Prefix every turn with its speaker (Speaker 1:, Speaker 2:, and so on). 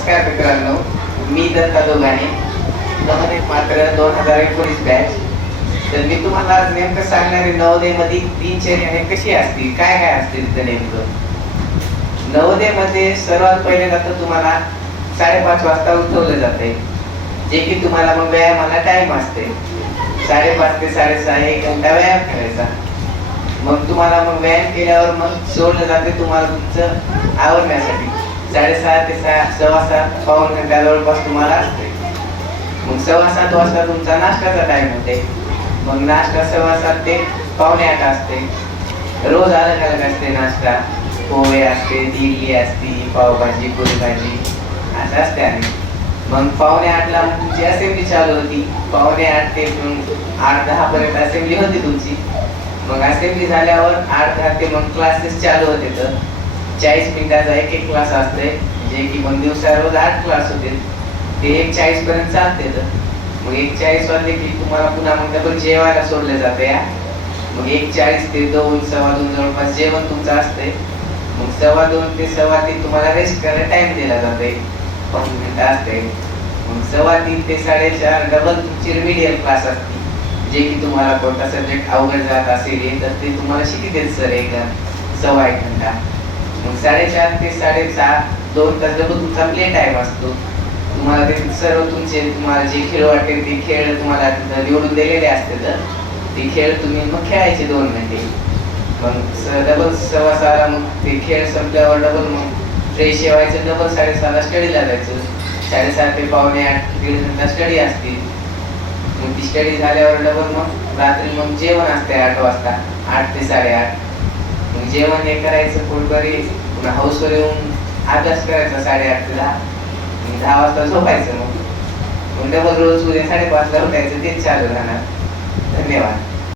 Speaker 1: नमस्कार मित्रांनो मी दत्ता दोघाने. नवदे मात्र दोन हजार एकोणीस बॅच तर मी तुम्हाला आज नेमकं सांगणार आहे नवदेमध्ये दिनचर्या हे कशी असतील काय काय असतील तिथं नेमकं? नवदेमध्ये सर्वात पहिले जातं तुम्हाला साडेपाच वाजता उठवलं जाते जे की तुम्हाला मग व्यायामाला टाइम असते साडेपाच ते साडेसहा एक घंटा व्यायाम करायचा. मग तुम्हाला मग व्यायाम केल्यावर मग सोडलं जाते तुम्हाला तुमचं आवरण्यासाठी. साडेसहा ते सहा सव्वा सात पाऊन घंटा जवळपास तुम्हाला असते मग सव्वा सात वाजता तुमचा नाश्त्याचा टाइम होते. मग नाश्ता सव्वा सात ते पावणे आठ असते. रोज अलग अलग असते नाश्ता. पोहे असते इडली असते पावभाजी पुरी भाजी असं असते आणि मग पावणे आठला मग तुमची असेंब्ली चालू होती. पावणे आठ ते आठ दहा पर्यंत असेंब्ली होती तुमची. मग असेंब्ली झाल्यावर आठ दहा ते मग क्लासेस चालू होते तर. चाळीस मिनिटाचा एक एक क्लास असते जे म्हणजे की दोन दिवसा रोज आठ क्लास होते. ते एक चाळीस पर्यंत चालते तर. मग एक चाळीस वाजले की तुम्हाला पुन्हा मग डबल जेवायला सोडले जाते या. मग एक चाळीस ते दोन सव्वा दोन जवळपास जेवण तुमचं असते मग सव्वा दोन ते सव्वा तीन तुम्हाला रेस्ट करायला टाइम दिला जाते पाच मिनिटं असते मग सव्वा तीन ते साडेचार डबल तुमची रिमिडियल क्लास असते. जे की तुम्हाला कोणता सब्जेक्ट अवघड जात असेल तर ते तुम्हाला शिकतेच सर एक सव्वा एक घंटा. मग साडेचार ते साडेसहा दोन तास डबल तुमचा प्ले टाईम असतो. तुम्हाला ते सर्व तुमचे तुम्हाला जे खेळ वाटेल ते खेळ तुम्हाला निवडून दिलेले असते तर ते खेळ तुम्ही मग खेळायचे दोन घंटे मग स डबल सव्वा सहाला मग ते खेळ संपल्यावर डबल मग फ्रेश जेवायचं डबल साडेसहाला स्टडीला जायचं. साडेसहा ते पावणे आठ दीड घंटा स्टडी असते. मग ती स्टडी झाल्यावर डबल मग रात्री मग जेवण असते आठ वाजता आठ ते साडेआठ. मग जेवण हे करायचं पोटभरी पुन्हा हाऊसवर येऊन अभ्यास करायचा साडेआठला ते दहा मग दहा वाजता झोपायचं मग. मग डबल रोज उद्या साडेपाचला उठायचं तेच चालू राहणार. धन्यवाद.